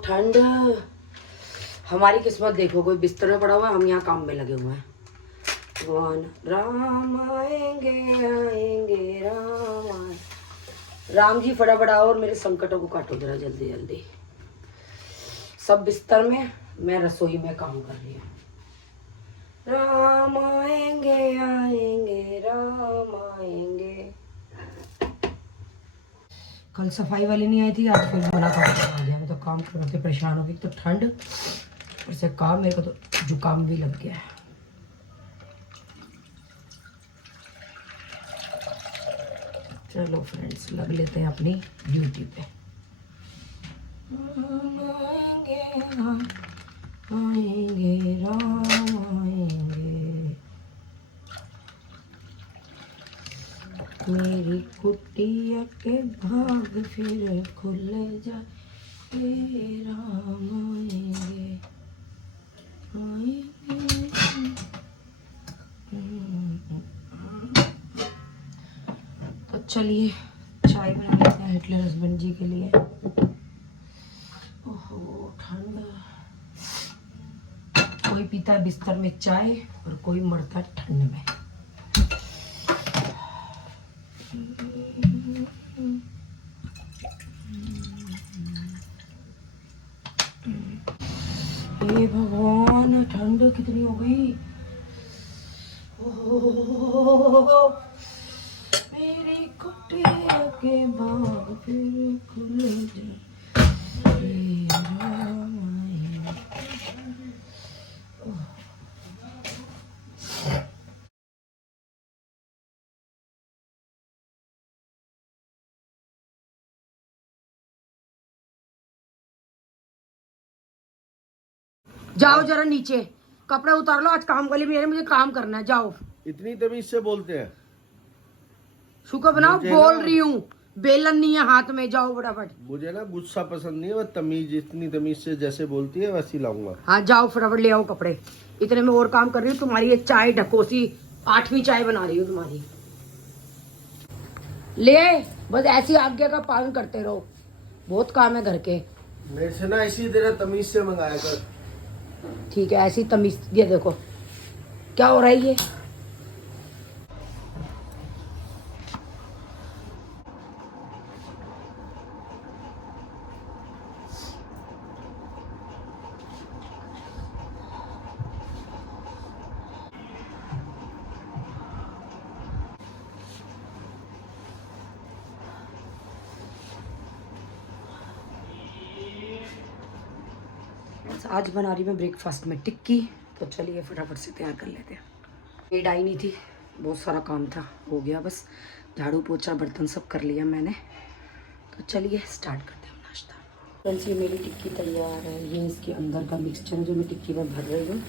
ठंड। हमारी किस्मत देखो, कोई बिस्तर में पड़ा हुआ है, हम यहाँ काम में लगे हुए हैं। भगवान राम आएंगे आएंगे राम जी फटाफट आओ और मेरे संकटों को काटो जरा जल्दी जल्दी। सब बिस्तर में, मैं रसोई में काम कर रही हूँ। राम आएंगे राम आएंगे। कल सफाई वाली नहीं आई थी, आज फिर मना कर आ गया। मैं तो काम करके परेशान हो गई। तो ठंड और से काम, मेरे को तो जुकाम भी लग गया है। चलो फ्रेंड्स, लग लेते हैं अपनी ड्यूटी पे। आएंगे राम आएंगे, मेरी कुटिया के भाग फिर खुल जाए। राम आएंगे आएंगे। तो चलिए चाय बना लेते हैं हिटलर हस्बैंड जी के लिए। ओहो ठंड। कोई पीता है बिस्तर में चाय और कोई मरता है ठंड में। हे भगवान, ठंड कितनी हो गई। ओहो, मेरी कुटिया के बाग फिर खुल जाए। राम आएंगे। जाओ जरा नीचे, कपड़े उतार लो। आज काम वाली भी है, मुझे काम करना है। जाओ। इतनी तमीज से बोलते हैं। शुक्र बनाओ, बोल रही हूँ। बेलन नहीं है हाथ में, जाओ फटाफट। मुझे ना गुस्सा पसंद नहीं है, वह तमीज, इतनी तमीज से जैसे बोलती है वैसी लाऊंगा। हाँ जाओ फटाफट ले आओ कपड़े। इतने में और काम कर रही हूँ। तुम्हारी ये चाय ढकोसी 8वीं चाय बना रही हूँ तुम्हारी। ले आए, बस ऐसी आज्ञा का पालन करते रहो। बहुत काम है घर के। मेरे से ना इसी तरह तमीज से मंगाया कर। ठीक है, ऐसी तमीज। ये देखो क्या हो रहा है ये। आज बना रही मैं ब्रेकफास्ट में टिक्की। तो चलिए फटाफट से तैयार कर लेते हैं। मेड आई नहीं थी, बहुत सारा काम था, हो गया बस। झाड़ू पोछा बर्तन सब कर लिया मैंने। तो चलिए स्टार्ट करते हैं नाश्ता। फ्रेंड्स ये मेरी टिक्की तैयार है। ये इसके अंदर का मिक्सचर है जो मैं टिक्की में भर रही हूँ।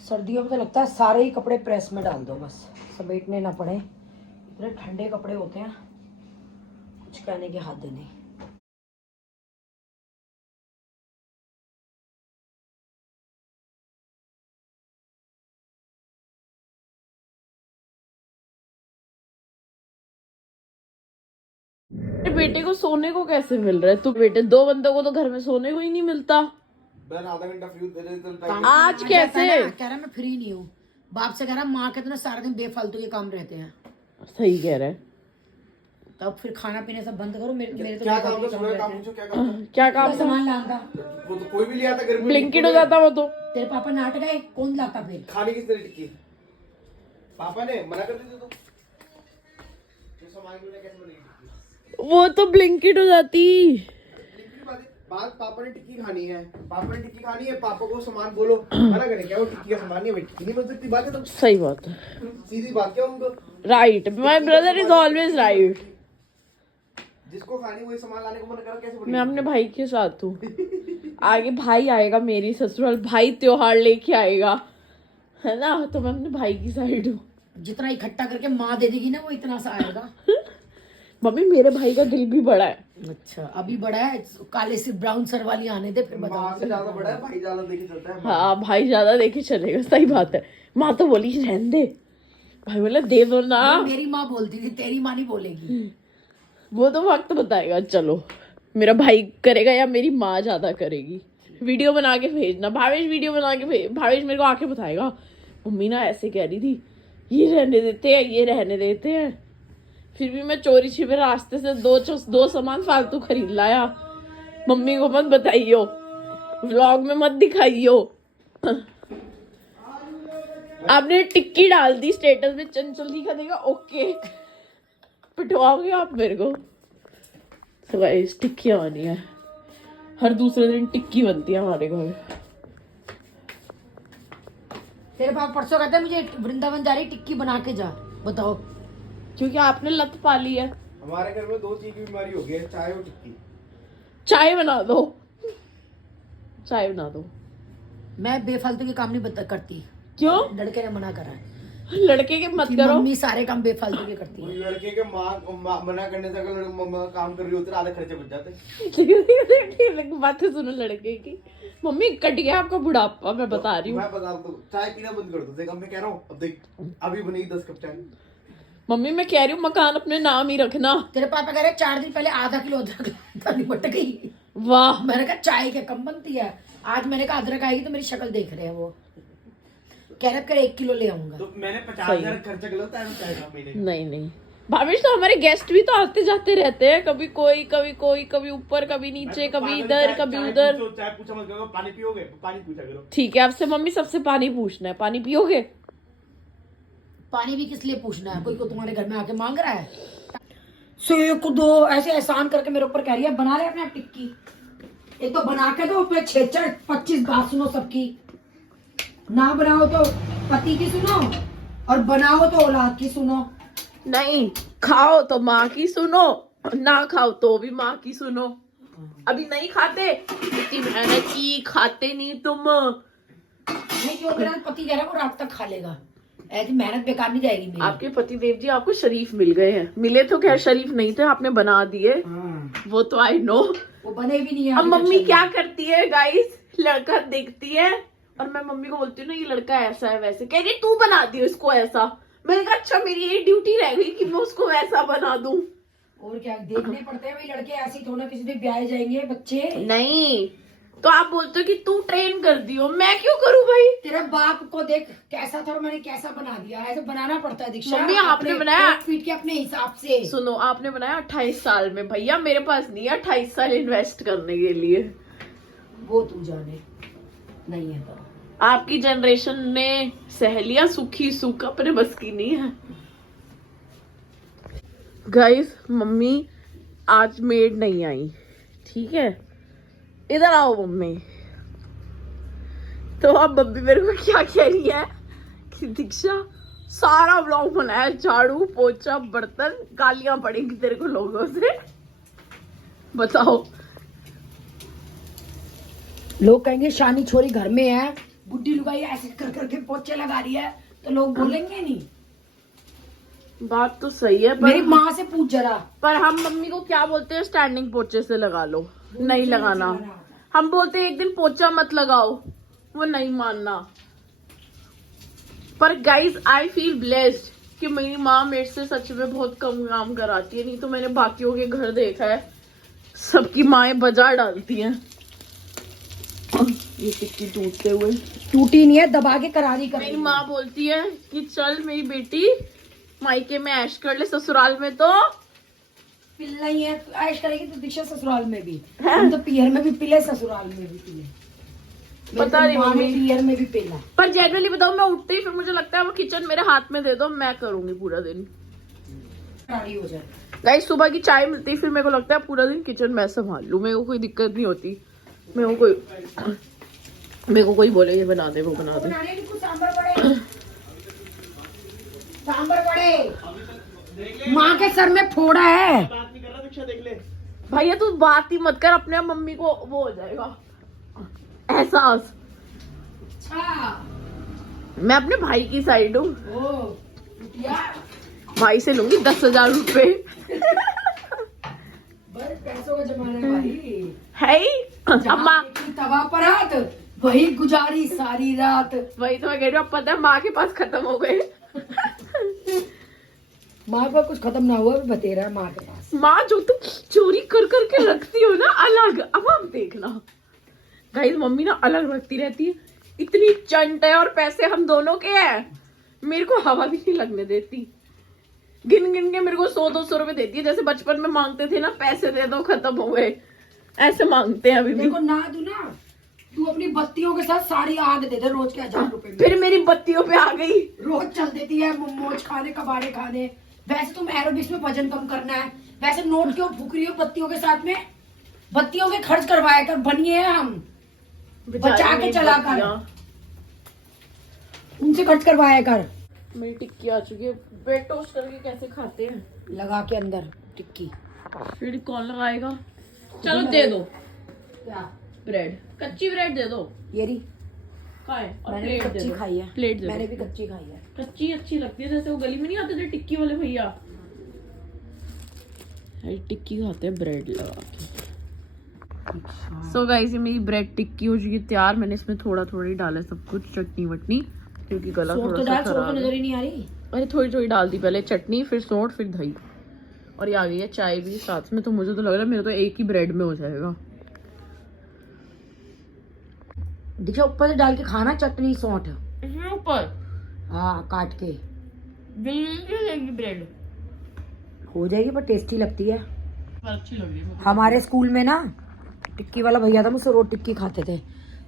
सर्दियों में तो लगता है सारे ही कपड़े प्रेस में डाल दो, बस समेटने ना पड़े। इतने ठंडे कपड़े होते हैं, कुछ कहने की हद नहीं। मेरे बेटे को सोने को कैसे मिल रहा है? तू बेटे, 2 बंदों को तो घर में सोने को ही नहीं मिलता। बहन आधा घंटा फ्यूज दे देते। आज कैसे? कह रहा मैं फ्री नहीं हूँ। बाप से कह रहा माँ के तो ना सारा दिन बेफालतू के काम रहते हैं। सही कह रहा है। तो अब फिर खाना पीने सब बंद करो। मेरे तो क्या बहुत काम था? काम सुबह रहते काम हैं। पूछो, क्या काम था? क्या काम था? सामान लाना। वो तो कोई भी लिया था घर में। ब्लिंकिट हो जाता वो तो। तेरे पापा नाट गए, कौन लाता फिर? खाने किसने टिक्की? पापा ने मना कर दी थी तो। ये सामान के बिना कैसे बनेगी टिक्की? वो तो ब्लिंकिट हो जाती। बात पापा ने टिक्की खानी है, पापा ने टिक्की खानी है, पापा को सामान बोलो, मना करें क्या? वो टिक्की का सामान नहीं है, टिक्की नहीं बन सकती। बात है तो सही बात है। सीधी बात क्या उनको? Right, my brother is always right. जिसको खानी वही सामान लाने को मना करा, कैसे बनेगी? मैं अपने भाई के साथ हूँ। आगे भाई आएगा मेरी ससुराल, भाई त्योहार लेके आएगा, है ना? तो मैं अपने भाई की साइड हूँ। जितना इकट्ठा करके माँ दे देगी ना, वो इतना सा आएगा। मम्मी मेरे भाई का दिल भी बड़ा है। अच्छा, अभी बड़ा है, काले से ब्राउन सर वाली आने दे, फिर माँ बताओ। से ज्यादा बड़ा है, भाई ज्यादा देखे चलता है। हाँ, भाई ज्यादा देखे चलेगा, सही बात है। माँ तो बोली रहने दे, भाई बोला दे दो ना। मेरी माँ बोलती थी, तेरी माँ नहीं बोलेगी। वो तो वक्त बताएगा। चलो, मेरा भाई करेगा या मेरी माँ ज्यादा करेगी। वीडियो बना के भेजना भावेश, वीडियो बना के भेज। भावेश मेरे को आके बताएगा, मम्मी ना ऐसे कह रही थी, ये रहने देते हैं, ये रहने देते हैं। फिर भी मैं चोरी छिपे रास्ते से दो सामान फालतू खरीद लाया। मम्मी को मत बताइयो, व्लॉग में मत दिखाइयो। आपने टिक्की डाल दी स्टेटस में, चंचल दिखा ओके, पिटवाओगे आप मेरे को। तो गाइस टिक्की आनी है, हर दूसरे दिन टिक्की बनती है हमारे घर। तेरे पापा परसों कहते हैं मुझे वृंदावन जा रही, टिक्की बना के जा। बताओ, क्योंकि आपने लत पाली है। हमारे घर में 2 चीज की बीमारी हो गई है, चाय और टिक्की। चाय बना दो, चाय बना दो। मैं बेफालतू के काम नहीं करती। क्यों? लड़के ने मना करा है लड़के के मत कि करो। मम्मी सारे काम बेफालतू के करती है। लड़के के माँ मना करने से अगर मम्मा काम कर रही होती है, आधे खर्चे बच जाते। बातें सुनो लड़के की। मम्मी कट गया आपका बुढ़ापा, मैं बता रही हूँ। मैं बता रहा हूँ, चाय पीना बंद कर दो। देख अब मैं कह रहा हूँ, अब देख अभी बनेगी 10 कप चाय। मम्मी मैं कह रही हूँ मकान अपने नाम ही रखना। तेरे पापा कह रहे 4 दिन पहले आधा किलो अदरक निपट गई। वाह, मैंने कहा चाय के कम बनती है। आज मैंने कहा अदरक आएगी तो मेरी शक्ल देख रहे हैं वो। कह रहे कर 1 किलो ले आऊंगा। तो मैंने 50,000 खर्चा कर लिया चाय का महीने का। नहीं भावेश, तो हमारे गेस्ट भी तो आते जाते रहते हैं, कभी कोई कभी कोई, कभी ऊपर कभी नीचे, कभी इधर कभी उधर। चाय पूछा मत करो, पानी पियोगे? पानी पूछा करो। ठीक है, आपसे मम्मी सबसे पानी पूछना है, पानी पियोगे? पानी भी किस लिए पूछना है? कोई को तुम्हारे घर में आके मांग रहा है? सुई को दो ऐसे एहसान करके मेरे ऊपर कह रही है बना ले अपना टिक्की। एक तो बना के दो, फिर 6-25 बात सुनो सबकी। ना बनाओ तो पति की सुनो, और बनाओ तो औलाद की सुनो। नहीं, खाओ तो माँ की सुनो, ना खाओ तो भी माँ की सुनो। अभी नहीं खाते, इतनी मेहनत की, खाते नहीं तुम। नहीं, जो मेरा पति कह रहा है वो रात तक खा लेगा। ऐसी मेहनत बेकार नहीं जाएगी मेरी। आपके पति देव जी आपको शरीफ मिल गए हैं। मिले तो खैर शरीफ नहीं थे, आपने बना दिए। वो तो आई नो, वो बने भी नहीं है। अब मम्मी क्या करती है गाइस, लड़का देखती है और मैं मम्मी को बोलती हूँ ना ये लड़का ऐसा है वैसे, कह रही तू बना दियो इसको ऐसा। मैंने कहा अच्छा, मेरी ये ड्यूटी रह गई कि मैं उसको वैसा बना दूं। और क्या देखने पड़ते हैं भाई, लड़के ऐसे ही थोड़ा किसी दिन ब्याह जाएंगे बच्चे। नहीं तो आप बोलते हो कि तू ट्रेन कर दियो, मैं क्यों करूं भाई? तेरा बाप को देख कैसा था और मैंने कैसा बना दिया। ऐसे बनाना पड़ता है दीक्षा। मम्मी, आपने बनाया? फीट के अपने हिसाब से। सुनो, आपने बनाया 28 साल में, भैया मेरे पास नहीं है 28 साल इन्वेस्ट करने के लिए। वो तू जाने, नहीं है तो। आपकी जनरेशन ने सहेलियां सुखी सुख अपने बस की नहीं है। गाइस मम्मी आज मेड नहीं आई, ठीक है? इधर आओ मम्मी। तो अब मम्मी मेरे को क्या कह रही है कि दीक्षा सारा व्लॉग बनाया, झाड़ू पोछा बर्तन, गालियां पड़ेंगी तेरे को लोगों से। बताओ, लोग कहेंगे शानी छोरी घर में है, बुड्ढी लुगाई ऐसे कर करके पोछे लगा रही है, तो लोग बोलेंगे नहीं? बात तो सही है, मेरी माँ से पूछ जरा। पर हम मम्मी को क्या बोलते हैं, स्टैंडिंग पोछे से लगा लो, नहीं लगाना। हम बोलते हैं एक दिन पोछा मत लगाओ, वो नहीं मानना। पर गाइज आई फील ब्लेस्ड कि मेरी माँ मेरे से सच में बहुत कम काम कराती है। नहीं तो मैंने बाकियों के घर देखा है, सबकी माएं बाजार डालती हैं। ये टिक्की टूटते हुए, टूटी नहीं है, दबा के करारी कर। मेरी माँ बोलती है कि चल मेरी बेटी मायके में ऐश कर ले, ससुराल में तो पिल्ला ही है, ऐश करेगी तो दीक्षा ससुराल में भी, हम तो पियर में भी पिले, ससुराल में भी पिले। पता नहीं मम्मी, पियर में भी पिला। पर जनरली बताऊं, मैं उठते ही फिर मुझे लगता है वो किचन मेरे हाथ में दे दो, मैं करूंगी पूरा दिन, रानी हो जाए। गाइस सुबह की चाय मिलती फिर मेरे को लगता है पूरा दिन किचन मैं संभाल लूं, मेरे को कोई दिक्कत नहीं होती। मेरे को कोई बोले ये बना दे वो बना दे। सांबर बड़े माँ के सर में फोड़ा है। बात नहीं कर रहा, दीक्षा देख ले। भैया तू बात ही मत कर, अपने मम्मी को वो हो जाएगा एहसास। अच्छा मैं अपने भाई की साइड हूँ, ओ भाई से लूंगी 10,000 रुपए। बड़े पैसों का जमाना है भाई। है ही अम्मा, तवा पर हाथ वही गुजारी सारी रात। वही तो मैं कह रही हूँ, अब पता है माँ के पास खत्म हो गए। माँ का कुछ खत्म ना हुआ, बतेरा है माँ के पास। माँ जो तुम चोरी कर करके रखती हो ना अलग, अब हम देखना गाइस, मम्मी ना अलग रखती रहती है, इतनी चंट है, और पैसे हम दोनों के हैं, मेरे को हवा भी नहीं लगने देती, गिन गिन के मेरे को 100-200 रुपए देती है, जैसे बचपन में मांगते थे ना पैसे दे दो खत्म हो गए, ऐसे मांगते हैं अभी भी। देखो ना तू ना, तू अपनी बत्तियों के साथ सारी आग दे दे रोज के 1000 रुपए में। फिर मेरी बत्तियों पे आ गई, रोज चल देती है मोमोज खाने, कबाड़े खाने। वैसे तुम एरोबिक्स में वजन कम करना है, वैसे नोट क्यों फूक रही हो बत्तियों के साथ में? बत्तियों के खर्च करवाया कर, बनिए हैं हम, बचा के चला कर, उनसे खर्च करवाया कर। मेरी टिक्की आ चुकी है, ब्रेड टोस्ट करके कैसे खाते हैं, लगा के अंदर टिक्की। फिर कौन लगाएगा? चलो दे दो क्या? ब्रेड, कच्ची ब्रेड दे दो। ये रही, और मैंने भी प्लेट दे कच्ची दो, खाई है। प्लेट दे मैंने दो। भी कच्ची खाई है। कच्ची अच्छी लगती है, जैसे वो गली में नहीं आते थे टिक्की वाले भैया, टिक्की खाते हैं ब्रेड लगा के। सो गाइस ये मेरी ब्रेड टिक्की हो चुकी है तैयार, मैंने इसमें थोड़ा थोड़ा ही डाला सब कुछ, चटनी वटनी, क्योंकि गला सोट थोड़ा तो सा डाल, सोट तो खराब नजर है। ही नहीं आ रही। अरे थोड़ी थोड़ी डाल दी, पहले चटनी फिर सोंठ फिर दही, और ये आ गई है चाय भी साथ में, तो मुझे तो लग रहा है मेरा तो एक ही ब्रेड में हो जाएगा। दीक्षा ऊपर से डाल के खाना चटनी सौंठ, ऊपर हाँ काट के ब्रेड हो जाएगी, पर टेस्टी लगती है। अच्छी लग रही है। हमारे स्कूल में ना टिक्की वाला भैया था, मुझसे रोज टिक्की खाते थे,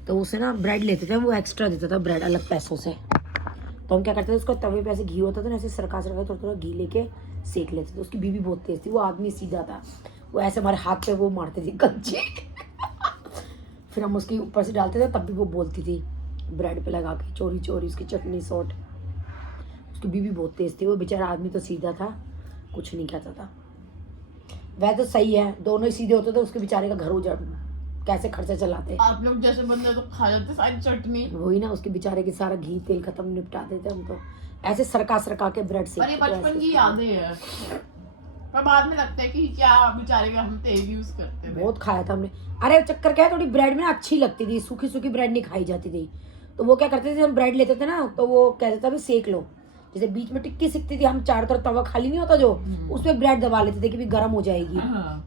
तो उसे ना ब्रेड लेते थे, वो एक्स्ट्रा देता था ब्रेड अलग पैसों से। तो हम क्या करते थे, उसको तवे पे ऐसे घी होता था ना, ऐसे सरका थोड़ा थोड़ा घी लेके सेक लेते थे। उसकी बीवी बहुत तेज थी, वो आदमी सीधा था, वो ऐसे हमारे हाथ पे वो मारती थी कच्चे। फिर हम उसके ऊपर से डालते थे, तब भी वो बोलती थी ब्रेड पे लगा के चोरी चोरी उसकी चटनी सॉट। उसकी बीवी बहुत तेज थी, वो बेचारा आदमी तो सीधा था, कुछ नहीं कहता था। वह तो सही है, दोनों ही सीधे होते थे, उसके बेचारे का घर उजड़, कैसे खर्चा चलाते। आप लोग जैसे बंदे तो खा जाते सारी चटनी। वही ना, उसके बेचारे के सारा घी तेल खत्म निपटा देते हम तो, ऐसे सरका के ब्रेड से। अरे बचपन की यादें हैं, पर बाद में लगता है कि क्या बेचारे का हम तेल यूज करते हैं। बहुत खाया था हमने। अरे चक्कर क्या है, थोड़ी ब्रेड में ना अच्छी लगती थी, सूखी सूखी ब्रेड नहीं खाई जाती थी, तो वो क्या करते थे, हम ब्रेड लेते थे ना, तो वो कहते थे अभी सेक लो, जैसे बीच में टिक्की सिकती थी, हम चारों तरफ तवा खाली नहीं होता जो, उसमें ब्रेड दबा लेते थे कि भी गर्म हो जाएगी,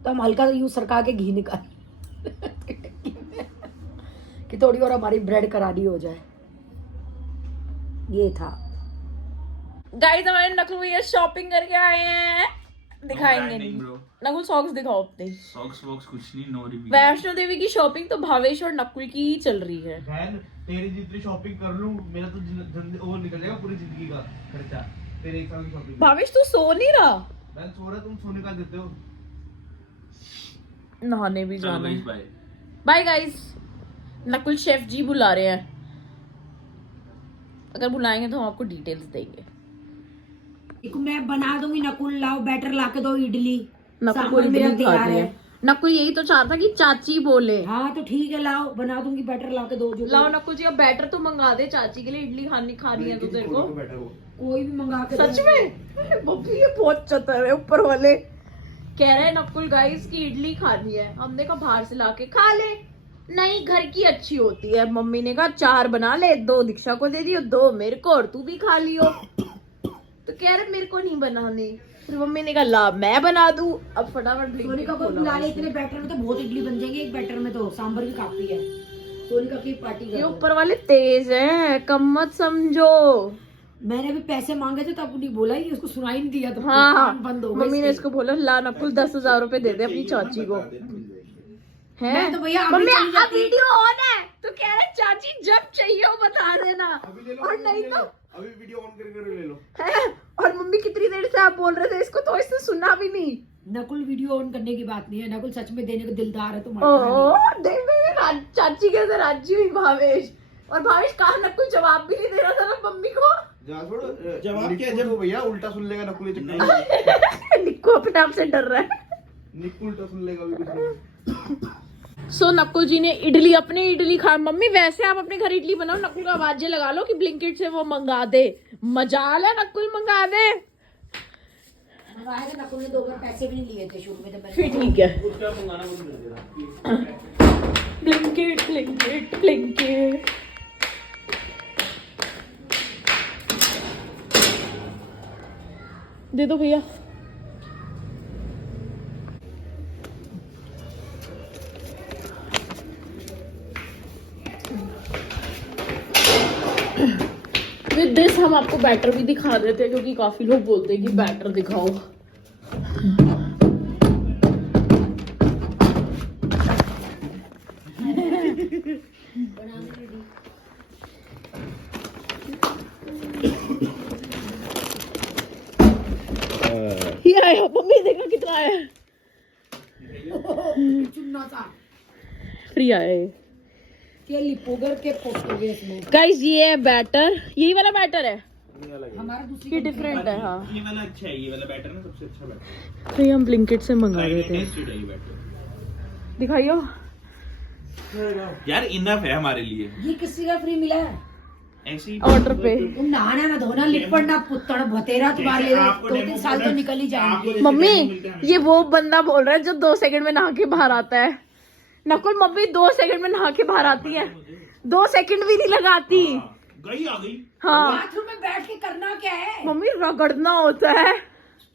तो हम हल्का यूं सरका के घी निकाल कि थोड़ी और हमारी ब्रेड करारी हो जाए। ये था गाइस, हमारे नकुल भैया शॉपिंग करके आए हैं, दिखाएंगे नहीं। नकुल सॉक्स दिखाओ अपने। सॉक्स वॉक्स कुछ नहीं, नो रिव्यू। वैष्णो देवी की शॉपिंग तो भावेश और नकुल की ही चल रही है। बहन तेरी जितनी शॉपिंग कर लूं, मेरा तो वो निकल जाएगा पूरी जिंदगी का खर्चा, तेरे एक साल की शॉपिंग। भावेश तू सो नहीं रहा? बहन सो रहा, तुम सोने का देते हो। नहाने भी चलो जाना गाइस है। Bye. Bye guys, Nakul chef ji बुला रहे हैं, अगर बुलाएंगे तो हम आपको डिटेल्स देंगे। मैं बना दूंगी, नकुल लाओ बैटर ला के दो, इडली नकुल मेरा इडली तैयार खाती है। है। नकुल यही तो चाहता कि चाची बोले। हाँ तो ठीक है, लाओ बना दूंगी, बैटर ला के दो। जो लाओ नकुल जी, अब बैटर तो मंगा दे, चाची के लिए इडली खानी है तो तेरे को। कोई भी मंगा के सच में बब्बी ये बहुत चतर है, ऊपर वाले कह रहे हैं नकुल गाइस की इडली खानी है, हमने कहा बाहर से लाके खा ले, नहीं घर की अच्छी होती है। मम्मी ने कहा 4 बना ले, 2 दीक्षा को दे दियो, 2 मेरे को, और तू भी खा लियो। तो कह रहे मेरे को नहीं बनानी, फिर मम्मी ने कहा ला मैं बना दूं। अब फटाफट सोनिका को बुला ले, इतने बैटर में तो बहुत इडली बन जाएंगे, एक बैटर में तो सांभर भी काफी है। सोनिका की पार्टी ये ऊपर वाले तेज हैं, कम मत समझो। मैंने भी पैसे मांगे थे तब नहीं बोला ही, उसको सुनाई नहीं दिया, तो हाँ कान बंद हो गए मम्मी ने इसके। इसको बोला ला नकुल 10,000 रुपए दे दे अपनी चाची को। है मैं तो भैया अभी मम्मी चली अब जाती। वीडियो ऑन है तो कह रहे चाची जब चाहिए वो बता देना। अभी ले लो, और अभी नहीं ले तो लो, अभी वीडियो ऑन करके ले लो। है। और मम्मी कितनी देर से आप बोल रहे थे इसको तो इसने सुना भी नहीं। नकुल वीडियो ऑन करने की बात नहीं है, नकुल सच में देने को दिलदार है, तो ओह देख चाची कैसे राजी हुई भावेश। और भावेश कहा नकुल जवाब भी नहीं दे रहा था ना मम्मी को। जवाब क्या जब भैया उल्टा सुन लेगा नकुल, ये चक्कर निक्कू अपने आप से डर रहा है। निकुल उल्टा सुन लेगा अभी कुछ नहीं। सो नकुल जी ने इडली अपनी इडली खा। मम्मी वैसे आप अपने घर इडली बनाओ, नकुल का आवाजें लगा लो कि ब्लिंकिट से वो मंगा दे। मजाल है नकुल मंगा दे। मंगाए थे नकुल ने, 2 बार पैसे भी नहीं लिए थे शुरू में, तो मैंने फिर ठीक है। Blinkit Blinkit Blinkit. दे दो भैया। विद दिस हम आपको बैटर भी दिखा देते हैं क्योंकि काफी लोग बोलते हैं कि बैटर दिखाओ। ये आया मम्मी देखो कितना आया। चुनना था फ्री आया ये। के लिपोगर के पोस्टोगे इसमें। गाइस ये है बैटर, यही वाला बैटर है हमारा दूसरी कि डिफरेंट है। हाँ ये वाला अच्छा है, ये वाला बैटर ना सबसे अच्छा बैटर तो ये हम ब्लिंकिट से मंगा देते हैं। टेस्टेड है ये बैटर दिखाइयो यार, इनफ है हमारे लिए। ये किसी का फ्री मिला है? ऐसे ही ऑर्डर पे। तुम नहाना ना धोना, लिप पड़ना पुत्तड़ भतेरा तुम्हारे 2-3 साल तो निकल ही जाएंगे। मम्मी ये वो बंदा बोल रहा है जो 2 सेकंड में नहा के बाहर आता है। नकुल मम्मी 2 सेकंड में नहा के बाहर आती है, 2 सेकंड भी नहीं लगाती। गई आ गई। हाँ बाथरूम में बैठ के करना क्या है, मम्मी रगड़ना होता है।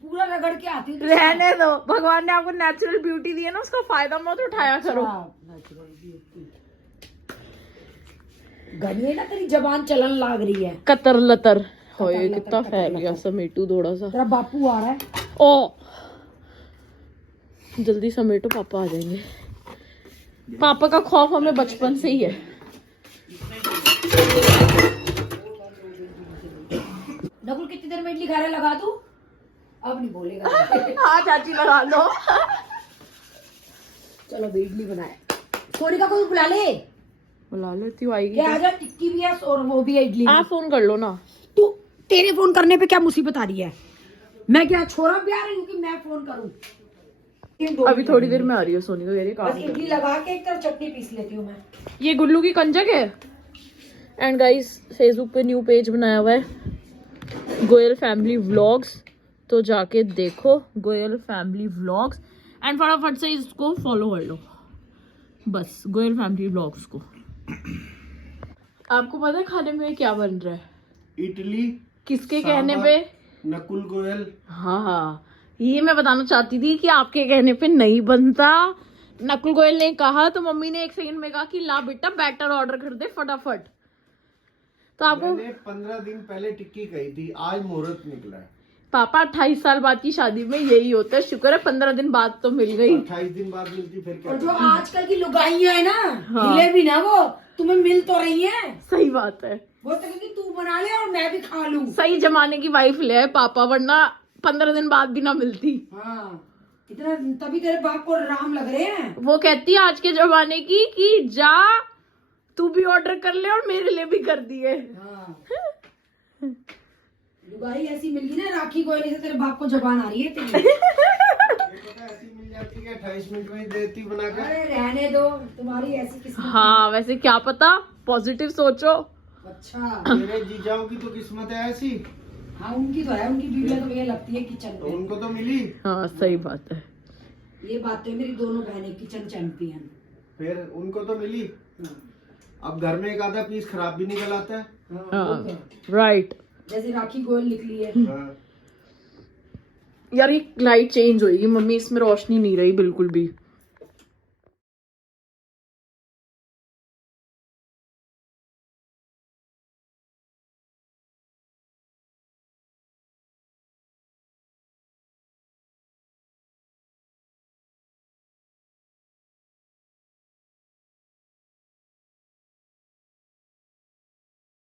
पूरा रगड़ के आती हूँ। रहने दो, भगवान ने आपको नेचुरल ब्यूटी दी है ना, उसका फायदा मत उठाया करो। गनी ना तेरी जबान चलन लाग रही है। कतर लतर होए कितना फैल गया समेटू थोड़ा सा। तेरा बापू आ रहा है। ओ जल्दी समेटो पापा आ जाएंगे। पापा का खौफ हमें बचपन से ही है। नकुल कितनी देर में इडली खा रहा है, लगा दूं? अब नहीं बोलेगा। हाँ चाची लगा दो। चलो भी इडली बनाए। सोनिका को भी बुला ले। बुला लेती हूँ, आएगी क्या आजा, टिक्की भी है और वो भी है इडली। आप फोन कर लो ना। तू तेरे फोन करने पे क्या मुसीबत आ रही है? मैं क्या छोरा भी आ रही हूँ कि मैं फोन करूँ? अभी थोड़ी देर में आ रही है सोनी का, मेरे बस काम इडली लगा के एक तरफ चटनी पीस लेती हूँ मैं। ये गुल्लू की कंजक है। एंड गाइस फेसबुक पे न्यू पेज बनाया हुआ है गोयल फैमिली व्लॉग्स, तो जाके देखो गोयल फैमिली व्लॉग्स एंड फटाफट से इसको फॉलो कर लो बस, गोयल फैमिली व्लॉग्स को। आपको पता है खाने में क्या बन रहा है? इडली किसके कहने पे? नकुल गोयल। हाँ ये मैं बताना चाहती थी कि आपके कहने पे नहीं बनता। नकुल गोयल ने कहा तो मम्मी ने 1 सेकंड में कहा कि ला बेटा बैटर ऑर्डर कर दे फटाफट। तो आपको मैंने 15 दिन पहले टिक्की कही थी, आज मुहूर्त निकला है। पापा 28 साल बाद की शादी में यही होता है, शुक्र है 15 दिन बाद तो मिल गई। 28 दिन बाद मिलती फिर क्या? और जो आजकल की लुगाइयां है ना, हाँ। हिले भी ना वो तुम्हें मिल तो रही है। सही बात है, वो तो कि तू बना ले और मैं भी खा लूं। सही जमाने की वाइफ ले आए पापा, वरना 15 दिन बाद भी ना मिलती। हाँ इतना तभी तेरे बाप को राम लग रहे हैं। वो कहती है आज के जमाने की कि जा तू भी ऑर्डर कर ले और मेरे लिए भी कर दिए। हाँ लुगाई ऐसी मिल गई ना राखी गोयली से, तेरे बाप को जबान आ रही है तेरी। ऐसी मिल जाती है 28 मिनट में देती बनाकर। अरे रहने दो, तुम्हारी ऐसी किस्मत। हाँ वैसे क्या पता, पॉजिटिव सोचो। अच्छा मेरे जीजाओं की तो किस्मत है ऐसी। हाँ उनकी तो है, उनकी बीवियां तो मुझे लगती है किचन तो में। उनको तो मिली, हाँ सही बात है। ये बात तो है, मेरी दोनों बहनें किचन चैंपियन। फिर उनको तो मिली। अब घर में एक आधा पीस खराब भी निकल आता है। हाँ राइट। जैसे राखी गोयल निकली है। हाँ। यार ये लाइट चेंज होगी मम्मी, इसमें रोशनी नहीं रही बिल्कुल भी।